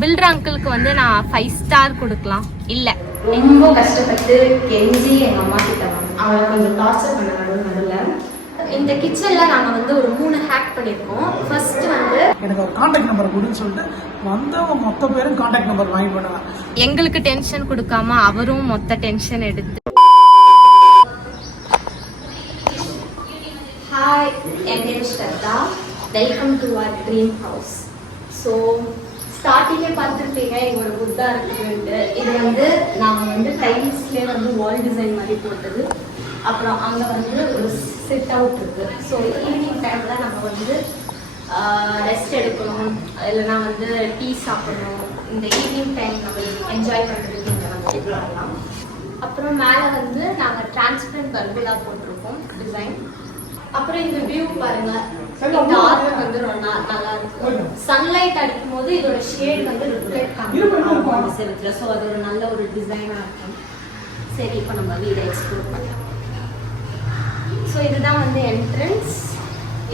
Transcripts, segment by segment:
Filter அங்கிளுக்கு வந்து நான் 5 star கொடுக்கலாம். இல்ல ரொம்ப கஷ்டப்பட்டு கெஞ்சி எங்க அம்மா கிட்ட அவளை கொஞ்சம் டார்ச்சர் பண்ண நடுவில் இந்த கிச்சன்ல நாங்க வந்து ஒரு 3 ஹேக் பண்ணிருக்கோம். ஃபர்ஸ்ட் வந்து எனக்கு ஒரு கான்டாக்ட் நம்பர் கொடுன்னு சொல்லிட்டு வந்தவங்க மொத்த பேரும் கான்டாக்ட் நம்பர் வாங்கி பண்ணுவாங்க. எங்களுக்கு டென்ஷன் கொடுக்காம அவரும் மொத்த டென்ஷன் எடுத்து. ஹாய், என் பேர் Shraddha. Welcome to our dream house. So ஸ்டார்டிங்கே பார்த்துருப்பீங்க இங்கே ஒரு புத்தா இருக்குன்ட்டு. இது வந்து நாங்கள் வந்து டைல்ஸ்லேயே வந்து வால் டிசைன் மாதிரி போட்டது. அப்புறம் அங்கே வந்து ஒரு சிட் அவுட் இருக்குது. ஸோ ஈவினிங் டைமில் நம்ம வந்து ரெஸ்ட் எடுக்கணும், இல்லைனா வந்து டீ சாப்பிடணும். இந்த ஈவினிங் டைம் நம்ம என்ஜாய் பண்ணுறதுக்கு இங்கே வந்து பண்ணலாம். அப்புறம் மேலே வந்து நாங்கள் டிரான்ஸ்பரண்ட் பல்புலாம் போட்டிருக்கோம் டிசைன். அப்புறம் இந்த வியூ பாருங்க, டார்க் வந்து ரொம்ப நல்லா இருக்கு. சன்லைட் அடிக்கும் போது இதோட ஷேட் வந்து ரிஃப்ளெக்ட் ஆகும் செவத்துல. ஸோ அது ஒரு நல்ல ஒரு டிசைனாக இருக்கும். சரி, இப்போ நம்ம வீடை எக்ஸ்ப்ளோர் பண்ணலாம். ஸோ இதுதான் வந்து என்ட்ரன்ஸ்,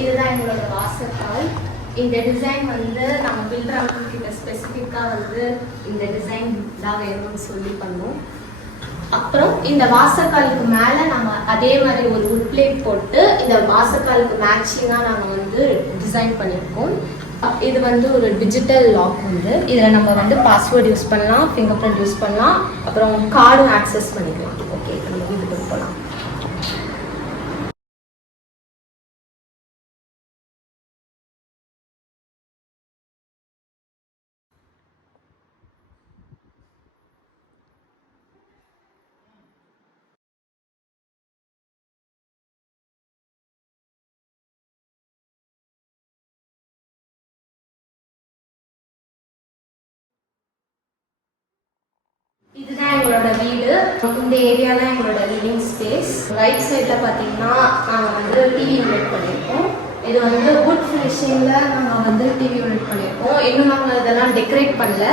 இதுதான் எங்களோட வாசக்கால். இந்த டிசைன் வந்து நம்ம பில்டர் அங்கிள் கிட்ட ஸ்பெசிஃபிக்காக வந்து இந்த டிசைன் தான் வேணும்னு சொல்லி பண்ணோம். அப்புறம் இந்த வாசக்காலுக்கு மேலே நம்ம அதே மாதிரி ஒரு வுட் பிளேட் போட்டு இந்த வாசக்காலுக்கு மேட்சிங்காக நாங்கள் வந்து டிசைன் பண்ணியிருக்கோம். இது வந்து ஒரு டிஜிட்டல் லாக் வந்து இதில் நம்ம வந்து பாஸ்வேர்டு யூஸ் பண்ணலாம், ஃபிங்கர் பிரிண்ட் யூஸ் பண்ணலாம், அப்புறம் கார்டும் ஆக்சஸ் பண்ணிக்கலாம். ஓகே, நம்ம வீட்டுக்கு போகலாம். இதுதான் எங்களோட வீடு. இந்த ஏரியா தான் எங்களோட லிவிங் ஸ்பேஸ். ரைட் சைடில் பார்த்தீங்கன்னா நாங்கள் வந்து டிவி யூனிட் பண்ணியிருக்கோம். இது வந்து வுட் ஃபினிஷிங்கில் நாங்கள் வந்து டிவி யூனிட் பண்ணியிருக்கோம். இன்னும் நாங்கள் இதெல்லாம் டெக்கரேட் பண்ணல,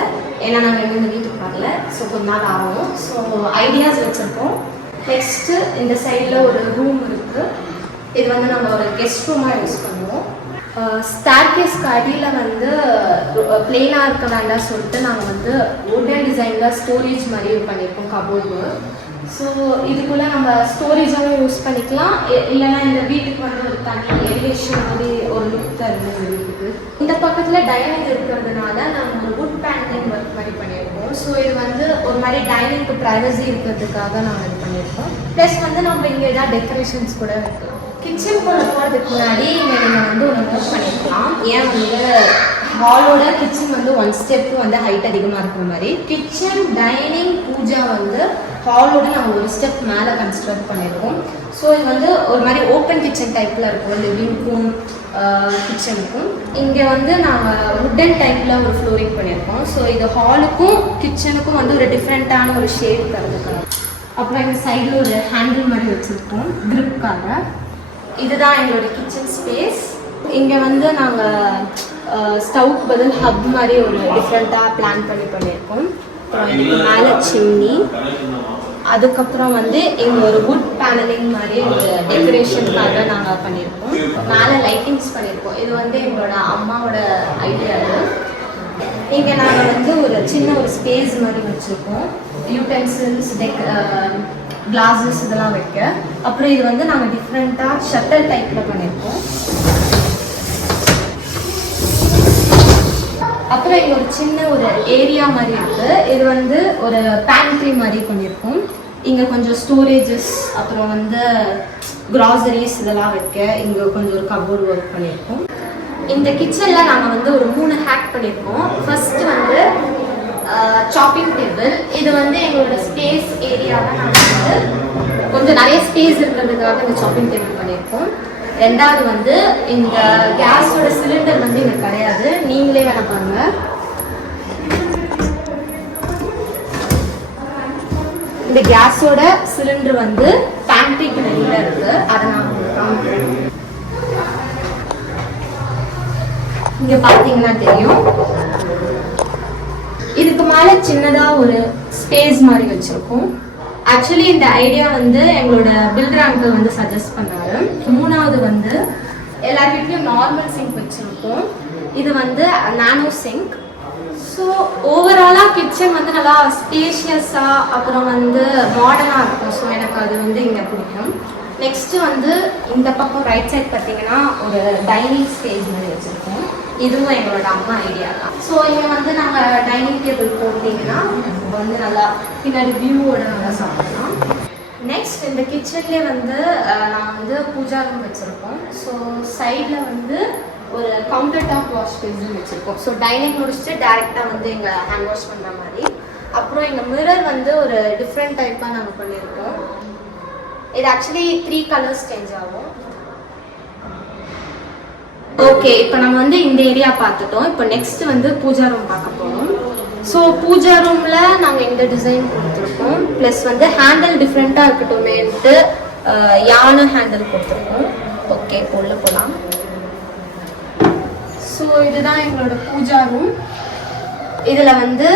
ஏன்னா நாங்கள் இன்னும் இந்த வீட்டுக்கு வரல. ஸோ கொஞ்ச நாள் ஆகும். ஸோ ஐடியாஸ் வச்சுருக்கோம். நெக்ஸ்ட்டு இந்த சைடில் ஒரு ரூம் இருக்குது. இது வந்து நம்ம ஒரு கெஸ்ட் ரூமாக யூஸ் பண்ணுவோம். ஸ்டார்கேஸ்க்கு அடியில் வந்து பிளெயினாக இருக்க வேண்டாம் சொல்லிட்டு நாங்கள் வந்து வுடன் டிசைனில் ஸ்டோரேஜ் மாதிரி பண்ணியிருக்கோம், கபோர்டு. ஸோ இதுக்குள்ளே நம்ம ஸ்டோரேஜாகவும் யூஸ் பண்ணிக்கலாம், இல்லைன்னா இந்த வீட்டுக்கு வந்து ஒரு தனி எலிவேஷன் மாதிரி ஒரு லுக் தருது இந்த வீட்டுக்கு. இந்த பக்கத்தில் டைனிங் இருக்கிறதுனால நாங்கள் ஒரு வுட் பேனலிங் ஒர்க் மாதிரி பண்ணியிருக்கோம். ஸோ இது வந்து ஒரு மாதிரி டைனிங்க்கு ப்ரைவசி இருக்கிறதுக்காக நாங்கள் இது பண்ணியிருக்கோம். ப்ளஸ் வந்து நம்ம இங்கே ஏதாவது டெக்கரேஷன்ஸ் கூட வைக்கலாம். கிச்சனுக்குள்ள போகிறதுக்கு முன்னாடி நீங்கள் வந்து ஒரு நோட் பண்ணிக்கலாம். ஏன் வந்து ஹாலோட கிச்சன் வந்து 1 ஸ்டெப்பு வந்து ஹைட் அதிகமாக இருக்கிற மாதிரி கிச்சன் டைனிங் பூஜா வந்து ஹாலோட நம்ம ஒரு ஸ்டெப் மேலே கன்ஸ்ட்ரக்ட் பண்ணியிருக்கோம். ஸோ இது வந்து ஒரு மாதிரி ஓப்பன் கிச்சன் டைப்பில் இருக்கும், லிவிங்க்கும் கிச்சனுக்கும். இங்கே வந்து நாங்கள் வுடன் டைப்பில் ஒரு ஃப்ளோரிங் பண்ணியிருக்கோம். ஸோ இது ஹாலுக்கும் கிச்சனுக்கும் வந்து ஒரு டிஃப்ரெண்ட்டான ஒரு ஷேட் தரதுக்காக. அப்புறம் எங்கள் சைடில் ஒரு ஹேண்டில் மாதிரி வச்சுருக்கோம் க்ரிப்காக. இதுதான் எங்களோட கிச்சன் ஸ்பேஸ். இங்கே வந்து நாங்கள் ஸ்டவ்க்கு பதில் ஹப் மாதிரி ஒரு டிஃப்ரெண்ட்டாக பிளான் பண்ணியிருக்கோம். அப்புறம் இதுக்கு மேலே சிம்னி, அதுக்கப்புறம் வந்து இங்கே ஒரு வுட் பேனலிங் மாதிரி ஒரு டெக்கரேஷனுக்காக நாங்கள் பண்ணியிருக்கோம். மேலே லைட்டிங்ஸ் பண்ணியிருக்கோம். இது வந்து எங்களோட அம்மாவோட ஐடியா. இங்கே நாங்கள் வந்து ஒரு சின்ன ஒரு ஸ்பேஸ் மாதிரி வச்சுருக்கோம், யூட்டென்சில்ஸ், கிளாஸஸ் இதெல்லாம் வைக்க. அப்புறம் இது வந்து நாங்கள் டிஃப்ரெண்ட்டாக ஷட்டல் டைப்பில் பண்ணியிருக்கோம். அப்புறம் இங்கே ஒரு சின்ன ஒரு ஏரியா மாதிரி இருக்குது. இது வந்து ஒரு பேண்ட்ரி மாதிரி பண்ணியிருக்கோம். இங்கே கொஞ்சம் ஸ்டோரேஜஸ், அப்புறம் வந்து கிராசரிஸ் இதெல்லாம் வைக்க இங்கே கொஞ்சம் ஒரு கபோர்டு ஒர்க் பண்ணியிருக்கோம். இந்த கிச்சனில் நாங்கள் வந்து ஒரு 3 ஹேக் பண்ணியிருக்கோம். ஃபர்ஸ்ட் வந்து சாப்பிங் டேபிள். இது வந்து எங்களோட ஸ்பேஸ் ஏரியாவில் நாங்கள் வந்து கொஞ்சம் நிறைய ஸ்பேஸ் இருக்கிறதுக்காக இந்த சாப்பிங் டேபிள் பண்ணியிருக்கோம். ரெண்டாவது வந்து இந்த கேஸோட சிலிண்டர் வந்து இங்கே கிடையாது, நீங்களே வேணா பாருங்க. இந்த கேஸோட சிலிண்டர் வந்து பேண்ட்ரிக்கு வெளியில் இருக்கு, அதை நான் காமிக்கிறேன். இங்க பார்த்தீங்கன்னா தெரியும். இதுக்கு மேலே சின்னதாக ஒரு ஸ்பேஸ் மாதிரி வச்சுருக்கோம். ஆக்சுவலி இந்த ஐடியா வந்து எங்களோட பில்டர் அங்கிள் வந்து சஜஸ்ட் பண்ணாரு. 3வது வந்து எல்லார் வீட்லையும் நார்மல் சிங்க் வச்சுருக்கோம். இது வந்து நானோ சிங்க். ஸோ ஸோ ஓவராலாக கிச்சன் வந்து நல்லா ஸ்பேஷியஸாக அப்புறம் வந்து மாடர்னாக இருக்கும். ஸோ எனக்கு அது வந்து இங்கே பிடிக்கும். நெக்ஸ்ட்டு வந்து இந்த பக்கம் ரைட் சைட் பார்த்தீங்கன்னா ஒரு டைனிங் ஸ்பேஸ் மாதிரி வச்சுருக்கோம். இதுவும் எங்களோட அம்மா ஐடியா தான். ஸோ இங்கே வந்து நாங்கள் டைனிங் டேபிள் போட்டிங்கன்னா வந்து நல்லா பின்னாடி வியூவோட நல்லா சாப்பிடலாம். நெக்ஸ்ட் இந்த கிச்சன்லேயே வந்து நான் வந்து பூஜா ரூம் வச்சுருக்கோம். ஸோ சைடில் வந்து ஒரு கவுண்டர் டாப் வாஷ் பேஸும் வச்சுருக்கோம். ஸோ டைனிங் முடிச்சுட்டு டேரெக்டாக வந்து எங்கள் ஹேண்ட் வாஷ் பண்ணுற மாதிரி. அப்புறம் எங்கள் மிரர் வந்து ஒரு டிஃப்ரெண்ட் டைப்பாக நாங்கள் பண்ணியிருக்கோம். இது ஆக்சுவலி 3 கலர்ஸ் சேஞ்ச் ஆகும். ஓகே, இப்போ நம்ம வந்து இந்த ஏரியா பார்த்துட்டோம். இப்போ நெக்ஸ்ட் வந்து பூஜா ரூம் பார்க்க போகிறோம். ஸோ பூஜா ரூமில் நாங்கள் இந்த டிசைன் கொடுத்துருக்கோம். ப்ளஸ் வந்து ஹேண்டில் டிஃப்ரெண்ட்டாக இருக்கட்டுமேன்ட்டு யானை ஹேண்டில் கொடுத்துருக்கோம். ஓகே, இப்போ உள்ள போகலாம். ஸோ இதுதான் எங்களோட பூஜா ரூம். இதில் வந்து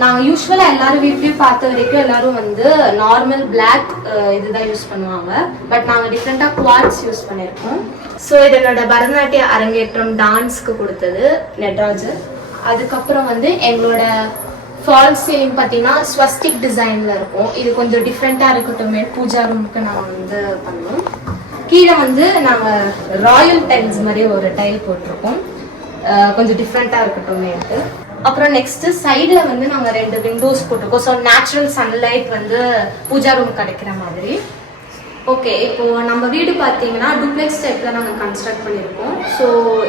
நாங்கள் யூஸ்வலாக எல்லாரும் வீட்லேயும் பார்த்த வரைக்கும் எல்லாரும் வந்து நார்மல் பிளாக் இதுதான் யூஸ் பண்ணுவாங்க. பட் நாங்கள் டிஃப்ரெண்ட்டாக குவாட்ஸ் யூஸ் பண்ணியிருக்கோம். ஸோ இது என்னோட பரதநாட்டிய அரங்கேற்றம் டான்ஸ்க்கு கொடுத்தது நட்ராஜர். அதுக்கப்புறம் வந்து எங்களோட ஃபால் சீலிங் பார்த்தீங்கன்னா ஸ்வஸ்டிக் டிசைனில் இருக்கும். இது கொஞ்சம் டிஃப்ரெண்ட்டாக இருக்கட்டுமே பூஜா ரூமுக்கு நாங்கள் வந்து பண்ணோம். கீழே வந்து நாங்கள் ராயல் டைல்ஸ் மாதிரி ஒரு டைல் போட்டிருக்கோம். கொஞ்சம் டிஃப்ரெண்ட்டாக இருக்கட்டுமேட்டு. அப்புறம் நெக்ஸ்ட் சைடில் வந்து நாங்கள் 2 விண்டோஸ் போட்டிருக்கோம். ஸோ நேச்சுரல் சன்லைட் வந்து பூஜா ரூம் கிடைக்கிற மாதிரி. ஓகே, இப்போது நம்ம வீடு பார்த்தீங்கன்னா டூப்ளெக்ஸ் டைப்பில் நாங்கள் கன்ஸ்ட்ரக்ட் பண்ணியிருக்கோம். ஸோ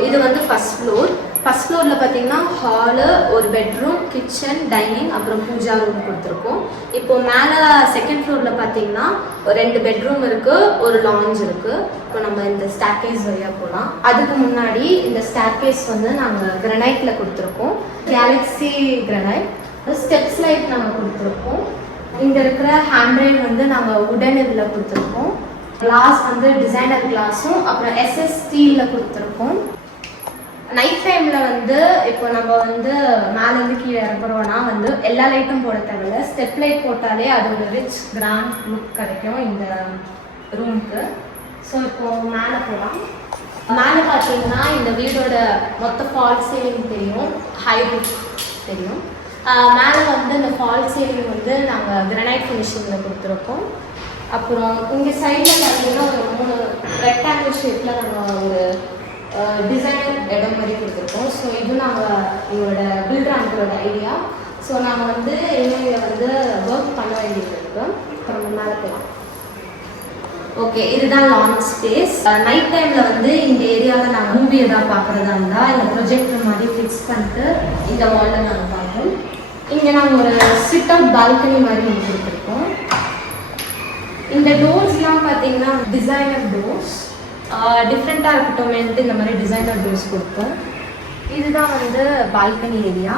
இது வந்து ஃபர்ஸ்ட் ஃப்ளோர். ஃபர்ஸ்ட் ஃப்ளோரில் பார்த்தீங்கன்னா ஹாலு, ஒரு பெட்ரூம், கிச்சன், டைனிங், அப்புறம் பூஜா ரூம் கொடுத்துருக்கோம். இப்போ மேலே செகண்ட் ஃப்ளோரில் பார்த்தீங்கன்னா ஒரு 2 பெட்ரூம் இருக்குது, ஒரு லாஞ்ச் இருக்குது. இப்போ நம்ம இந்த ஸ்டார்கேஸ் வழியாக போகலாம். அதுக்கு முன்னாடி இந்த ஸ்டார்கேஸ் வந்து நாங்கள் கிரனைட்டில் கொடுத்துருக்கோம். Galaxy granite. ஸ்டெப்ஸ் லைட் நாங்கள் கொடுத்துருக்கோம். இங்கே இருக்கிற ஹேண்ட்ரைல் வந்து நாங்கள் உடன் இதில் கொடுத்துருக்கோம். கிளாஸ் வந்து டிசைனர் கிளாஸும் அப்புறம் SS ஸ்டீலில் கொடுத்துருக்கோம். நைட் டைமில் வந்து இப்போ நம்ம வந்து மேலேருந்து கீழே இறங்குறோன்னா வந்து எல்லா லைட்டும் போட தேவையில்ல. ஸ்டெப் லைட் போட்டாலே அது ஒரு ரிச் கிராண்ட் லுக் கிடைக்கும் இந்த ரூமுக்கு. ஸோ இப்போ மேலே போகலாம். மேலே பார்த்தீங்கன்னா இந்த வீடோட மொத்த ஃபால் சீலிங் தெரியும், ஹை ரூஃப் தெரியும். மேலே வந்து இந்த ஃபால் சீலிங் வந்து நாங்கள் கிரனைட் ஃபினிஷிங்கில் கொடுத்துருக்கோம். அப்புறம் இங்கே சைடில் பார்த்தீங்கன்னா ஒரு 3 ரெக்டாங்கிள் ஷேப்பில் நாங்கள் ஒரு டிசைன் இடம் மாதிரி கொடுத்துருக்கோம். ஸோ இது நாங்கள் எங்களோட பில்டராங்களோட ஐடியா. ஸோ நாங்கள் வந்து இன்னும் இதை வந்து ஒர்க் பண்ண வேண்டியது இருக்குது. அப்புறம் மேலே போகலாம். ஓகே, இதுதான் லான்ச் ஸ்பேஸ். நைட் டைமில் வந்து இந்த ஏரியாவில் நாங்கள் மூவி எதாவது பார்க்குறதா இருந்தால் இந்த ப்ரொஜெக்டர் மாதிரி ஃபிக்ஸ் பண்ணிட்டு இந்த வாலில் நாங்கள் பார்ப்போம். இங்கே நாங்கள் ஒரு சிட் அவுட் பால்கனி மாதிரி ஒன்று கொடுத்துருக்கோம். இந்த டோர்ஸ்லாம் பார்த்தீங்கன்னா டிசைனர் டோர்ஸ், டிஃப்ரெண்ட்டாக இருக்கட்டும்ட்டு இந்த மாதிரி டிசைனர் டோர்ஸ் கொடுப்போம். இதுதான் வந்து balcony area.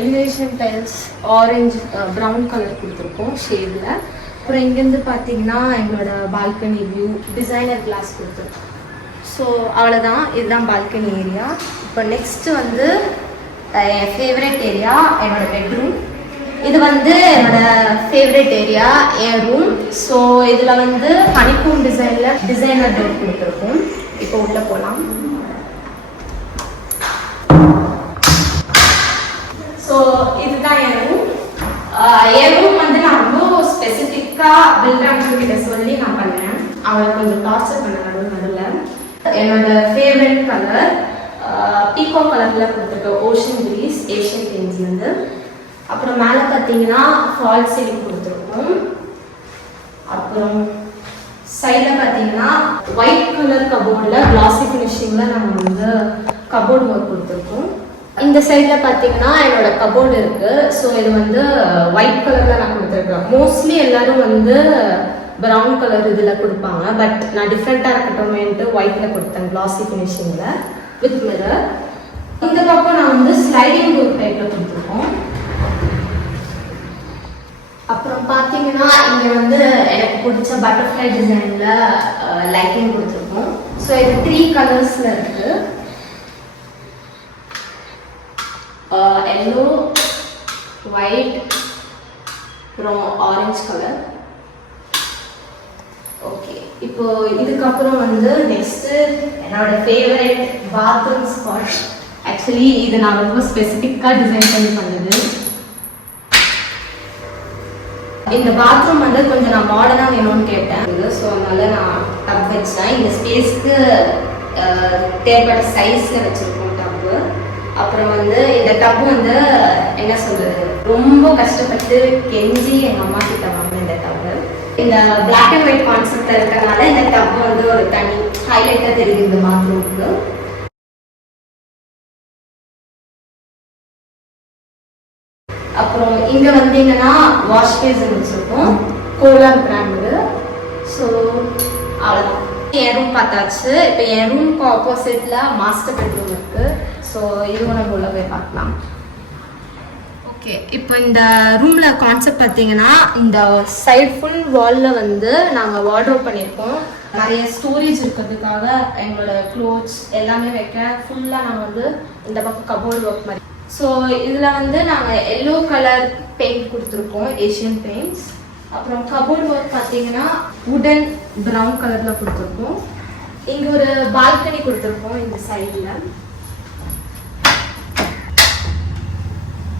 Elevation tiles orange brown colour கொடுத்துருக்கோம் ஷேடில். அப்புறம் இங்கேருந்து பார்த்தீங்கன்னா எங்களோட பால்கனி வியூ டிசைனர் கிளாஸ் கொடுத்துருக்கோம். ஸோ அவ்வளோதான், இதுதான் பால்கனி ஏரியா. இப்போ நெக்ஸ்ட்டு வந்து என் ஃபேவரட் ஏரியா என்னோட பெட்ரூம். இது வந்து என்னோட ஃபேவரட் ஏரியா, என் ரூம். ஸோ இதில் வந்து ஹனிகூம் டிசைனர் டோர் கொடுத்துருக்கோம். இப்போ உள்ளே போகலாம். ஸோ இதுதான் என் ரூம். என் ரூம் வந்து நான் ரொம்ப ஸ்பெசிஃபிக்காக பில்டராங்கிட்ட சொல்லி நான் பண்ணேன். அவளை கொஞ்சம் டார்ச்சர் பண்ண நடுவில். என்னோட ஃபேவரட் கலர் பீகோ கலரில் கொடுத்துருக்கேன், ஓஷன் ப்ரீஸ் ஏஷியன் பெயிண்ட்ஸ்லேருந்து. அப்புறம் மேலே பார்த்தீங்கன்னா ஃபால் சீலிங் கொடுத்துருக்கோம். அப்புறம் சைடில் பார்த்தீங்கன்னா ஒயிட் கலர் கபோர்டில் கிளாசி ஃபினிஷிங்கில் நம்ம வந்து கபோர்டு ஒர்க் கொடுத்துருக்கோம். இந்த சைடில் பார்த்தீங்கன்னா என்னோட கபோர்டு இருக்குது. ஸோ இது வந்து ஒயிட் கலரில் நான் கொடுத்துருக்கேன். மோஸ்ட்லி எல்லோரும் வந்து ப்ரௌன் கலர் இதில் கொடுப்பாங்க. பட் நான் டிஃப்ரெண்ட்டாக இருக்கட்டும்ட்டு ஒயிட்டில் கொடுத்தேன் கிளாசி ஃபினிஷிங்கில் வித் மிரர். இந்த பக்கம் நான் வந்து ஸ்லைடிங் டோர் டைப்பில் கொடுத்துருக்கோம். அப்புறம் பார்த்தீங்கன்னா இங்கே வந்து எனக்கு பிடிச்ச பட்டர்ஃப்ளை டிசைனில் லைட்டிங் கொடுத்துருக்கோம். ஸோ இது 3 கலர்ஸில் இருக்குது. எல்லோ, ஒயிட், அப்புறம் ஆரஞ்சு கலர். ஓகே, இப்போ இதுக்கப்புறம் வந்து நெக்ஸ்ட்டு என்னோட ஃபேவரட் பாத்ரூம் ஸ்பாட் ஆக்சுவலி இது நான் ரொம்ப ஸ்பெசிஃபிக்காக டிசைன் பண்ணி பண்ணது. இந்த பாத்ரூம் வந்து கொஞ்சம் நான் மாடர்னாக வேணும்னு கேட்டேன். ஸோ அதனால நான் டப் வச்சேன். இந்த ஸ்பேஸ்க்கு தேவைப்பட்ட சைஸில் வச்சுருக்கோம் டப்பு. அப்புறம் வந்து இந்த டப்பு வந்து என்ன சொல்கிறது, ரொம்ப கஷ்டப்பட்டு கெஞ்சி எங்கள் அம்மா கிட்ட வாங்கினேன் இந்த டப்பு. இந்த பிளாக் அண்ட் ஒயிட் கான்செப்ட் இருக்கிறதுனால இந்த டப்பு வந்து ஒரு தனி ஹைலைட்டாக தெரியுது இந்த பாத்ரூமுக்கு. அப்புறம் இங்க வந்தீங்கன்னா வாஷ் பேசின் வச்சிருக்கோம், கோலார் பிராண்டு. ஸோ அவ்வளோதான். என் ரூம் பார்த்தாச்சு. இப்போ என் ரூமுக்கு ஆப்போசிட்ல மாஸ்டர் பெட்ரூம் இருக்கு. ஸோ இதுவும் நம்ம உள்ள போய் பார்க்கலாம். ஓகே, இப்போ இந்த ரூம்ல கான்செப்ட் பார்த்தீங்கன்னா இந்த சைடு ஃபுல் வால்ல வந்து நாங்கள் வார்ட்ரோப் பண்ணியிருக்கோம். நிறைய ஸ்டோரேஜ் இருக்கிறதுக்காக எங்களோட க்ளோத்ஸ் எல்லாமே வைக்க ஃபுல்லாக நாங்கள் வந்து இந்த பக்கம் கபோர்டு ஒர்க் மாதிரி. ஸோ இதில் வந்து நாங்கள் எல்லோ கலர் பெயிண்ட் கொடுத்துருக்கோம், ஏஷியன் பெயிண்ட்ஸ். அப்புறம் கபோர்டு ஒர்க் பார்த்தீங்கன்னா வுடன் ப்ரௌன் கலரில் கொடுத்துருக்கோம். இங்கே ஒரு பால்கனி கொடுத்துருக்கோம் இந்த சைடில்.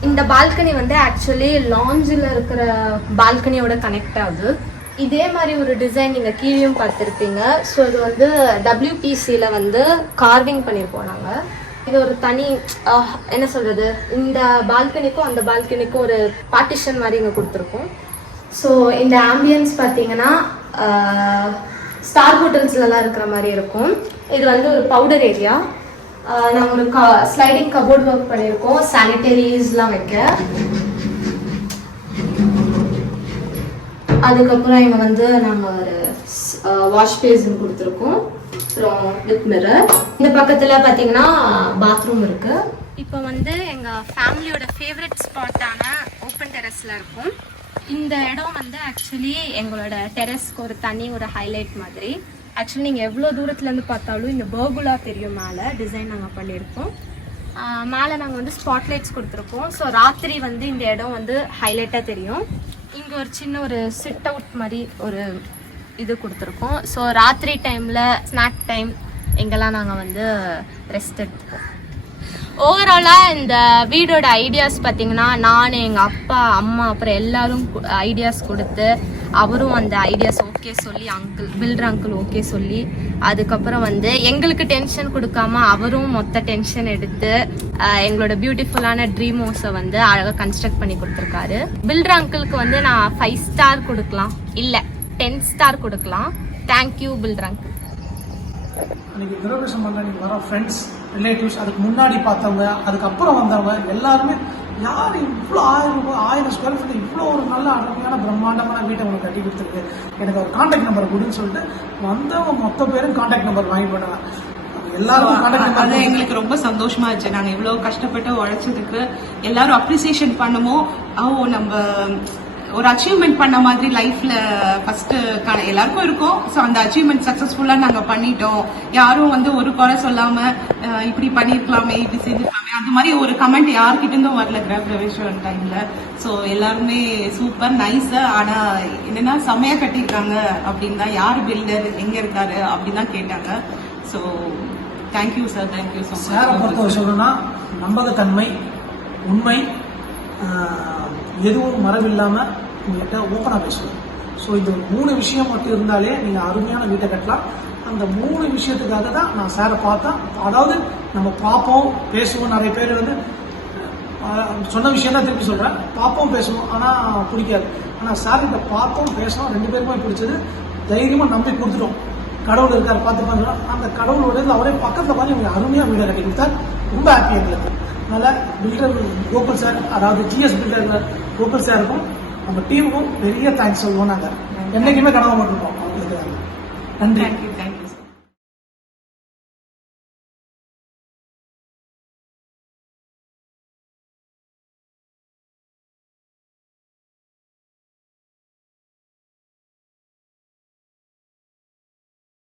இந்த பால்கனி வந்து ஆக்சுவலி லாஞ்சில் இருக்கிற பால்கனியோட கனெக்ட் ஆகுது. இதே மாதிரி ஒரு டிசைன் நீங்கள் கீழேயும் பார்த்துருப்பீங்க. ஸோ இது வந்து WPCயில் வந்து கார்விங் பண்ணியிருப்போம் நாங்கள். இது ஒரு தனி என்ன சொல்கிறது, இந்த பால்கனிக்கும் அந்த பால்கனிக்கும் ஒரு பார்ட்டிஷன் மாதிரி இங்கே கொடுத்துருக்கோம். ஸோ இந்த ஆம்பியன்ஸ் பார்த்தீங்கன்னா ஸ்டார் ஹோட்டல்ஸ்லலாம் இருக்கிற மாதிரி இருக்கும். இது வந்து ஒரு பவுடர் ஏரியா. நாங்கள் ஒரு ஸ்லைடிங் கபோர்ட் ஒர்க் பண்ணியிருக்கோம், சானிட்டரிஸ்லாம் வைக்க. அதுக்கப்புறம் இங்கே வந்து நாங்கள் ஒரு வாஷ் பேசின் கொடுத்துருக்கோம், அப்புறம் வித் மிரர். இந்த பக்கத்தில் பார்த்தீங்கன்னா பாத்ரூம் இருக்கு. இப்போ வந்து எங்கள் ஃபேமிலியோட ஃபேவரட் ஸ்பாட்டான ஓப்பன் டெரஸில் இருக்கும். இந்த இடம் வந்து ஆக்சுவலி எங்களோட டெரஸ்க்கு ஒரு தனி ஒரு ஹைலைட் மாதிரி. ஆக்சுவலி நீங்கள் எவ்வளோ தூரத்துலேருந்து பார்த்தாலும் இந்த பர்குலா தெரியும். மேலே டிசைன் நாங்கள் பண்ணியிருக்கோம். மேலே நாங்கள் வந்து ஸ்பாட்லைட்ஸ் கொடுத்துருக்கோம். ஸோ ராத்திரி வந்து இந்த இடம் வந்து ஹைலைட்டாக தெரியும். இங்கே ஒரு சின்ன ஒரு சிட் அவுட் மாதிரி ஒரு இது கொடுத்துருக்கோம். ஸோ ராத்திரி டைமில் ஸ்நாக் டைம் எங்கெல்லாம் நாங்கள் வந்து ரெஸ்ட் எடுத்துப்போம். ஓவராலாக இந்த வீடோட ஐடியாஸ் பார்த்தீங்கன்னா நான், எங்கள் அப்பா, அம்மா, அப்புறம் எல்லாரும் ஐடியாஸ் கொடுத்து அவரும் அந்த ஐடியாஸ் ஓகே சொல்லி, பில்டர் அங்கிள் ஓகே சொல்லி, அதுக்கப்புறம் வந்து எங்களுக்கு டென்ஷன் கொடுக்காம அவரும் மொத்த டென்ஷன் எடுத்து எங்களோட பியூட்டிஃபுல்லான ட்ரீம் ஹவுஸை வந்து அழகாக கன்ஸ்ட்ரக்ட் பண்ணி கொடுத்துருக்காரு. பில்டர் அங்கிளுக்கு வந்து நான் 5 ஸ்டார் கொடுக்கலாம், இல்லை 10 ஸ்டார் கொடுக்கலாம். Thank you builder uncle. அன்றைக்கி கிரகபிரவேசம் பண்ண நீங்கள் வர ஃப்ரெண்ட்ஸ், ரிலேட்டிவ்ஸ், அதுக்கு முன்னாடி பார்த்தவங்க, அதுக்கப்புறம் வந்தவங்க எல்லாருமே யார் இவ்வளோ 1000 ஸ்கொயர் ஃபீட் இவ்வளோ ஒரு நல்ல அருமையான பிரம்மாண்டமான வீட்டை உங்களுக்கு கட்டி கொடுத்துருக்கு, எனக்கு ஒரு கான்டாக்ட் நம்பர் கொடுன்னு சொல்லிட்டு வந்தவங்க மொத்த பேரும் கான்டாக்ட் நம்பர் வாங்கி பண்ணாங்க. எல்லாரும் கான்டாக்ட் நம்பர் எங்களுக்கு ரொம்ப சந்தோஷமா இருந்துச்சு. நாங்கள் இவ்வளோ கஷ்டப்பட்டு உழைச்சதுக்கு எல்லாரும் அப்ரிசியேஷன் பண்ணுமோ, நம்ம ஒரு அச்சீவ்மெண்ட் பண்ண மாதிரி லைஃப்ல ஃபர்ஸ்ட் எல்லாருக்கும் இருக்கும். ஸோ அந்த அச்சீவ்மெண்ட் சக்சஸ்ஃபுல்லா நாங்க பண்ணிட்டோம். யாரும் வந்து ஒரு குறை சொல்லாம இப்படி பண்ணிருக்கலாமே, இப்படி செஞ்சிருக்கலாமே, அந்த மாதிரி ஒரு கமெண்ட் யார்கிட்ட இருந்தும் வரல கிரகபிரவேசம் டைம்ல. ஸோ எல்லாருமே சூப்பர் நைஸ். ஆனா என்னன்னா செமையா கட்டிருக்காங்க அப்படின்னா யார் பில்டர், எங்க இருக்காரு அப்படின்னு தான் கேட்டாங்க. So thank you sir, thank you so much. சாரை பொறுத்தவரை சொல்லணும்னா நம்பகத்தன்மை, உண்மை, எதுவும் மரபில்லாமல் உங்கள்கிட்ட ஓப்பனாக பேசுவோம். ஸோ இந்த 3 விஷயம் மட்டும் இருந்தாலே நீங்கள் அருமையான வீட்டை கட்டலாம். அந்த 3 விஷயத்துக்காக தான் நான் சாரை பார்த்தேன். அதாவது நம்ம பார்ப்போம், பேசுவோம். நிறைய பேர் வந்து சொன்ன விஷயம் தான் திருப்பி சொல்கிறேன், பார்ப்போம் பேசுவோம், ஆனால் பிடிக்காது. ஆனால் சார்கிட்ட பார்த்தோம், பேசுவோம், 2 பேருக்குமே பிடிச்சது. தைரியமாக நம்பி கொடுத்துட்டோம். கடவுள் இருக்கார் பார்த்துப்பாங்க. அந்த கடவுளோட அவரே பக்கத்தில் பார்த்து இவங்க அருமையாக வீடை கட்டி கொடுத்தார். ரொம்ப ஹாப்பி எங்களுக்கு. அதனால் பில்டர் கோகுல் சார், அதாவது GS பில்டர் கோகுல் சாருக்கும் நம்ம டீமுக்கும் பெரிய தேங்க்ஸ் சொல்லுவோம். நாங்கள் என்றைக்குமே கனவு போட்டிருக்கோம். நன்றி. தேங்க்யூ.